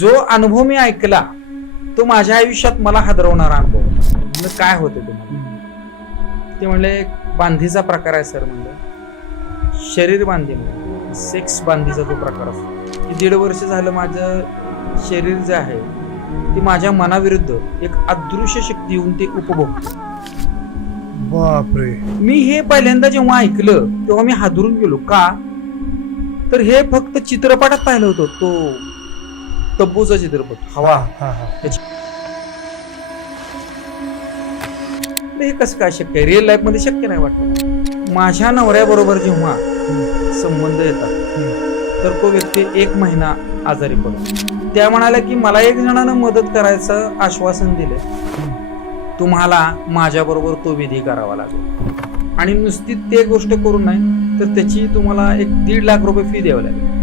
जो अनुभव मी ऐकला तो माझ्या आयुष्यात मला हादरवणारा अनुभव होता. म्हणलं काय होते तुम्हाला? ते म्हणले बांधीचा प्रकार आहे सर. म्हणलं शरीर बांधी, म्हणजे सेक्स बांधीचा जो प्रकार असतो की 1.5 वर्ष झालं माझं शरीर जे आहे ते माझ्या मनाविरुद्ध एक अदृश्य शक्ती येऊन ते उपभोगते. बापरे. मी हे पहिल्यांदा जेव्हा ऐकलं तेव्हा मी हादरून गेलो. का तर हे फक्त चित्रपटात पाहिलं होतं, तो तब्बूचा चित्रपट हवा. हे कसं काय शक्य आहे? रिअल लाईफ मध्ये शक्य नाही वाटत. माझ्या नवऱ्याबरोबर जेव्हा संबंध येतात तर तो व्यक्ती 1 महिना आजारी पडतो. त्या म्हणाल्या की मला 1 जणांना मदत करायचं आश्वासन दिलं, तुम्हाला माझ्याबरोबर तो विधी करावा लागेल आणि नुसती ते गोष्ट करून नाही तर त्याची तुम्हाला 1-1.5 लाख रुपये फी द्यावी लागेल.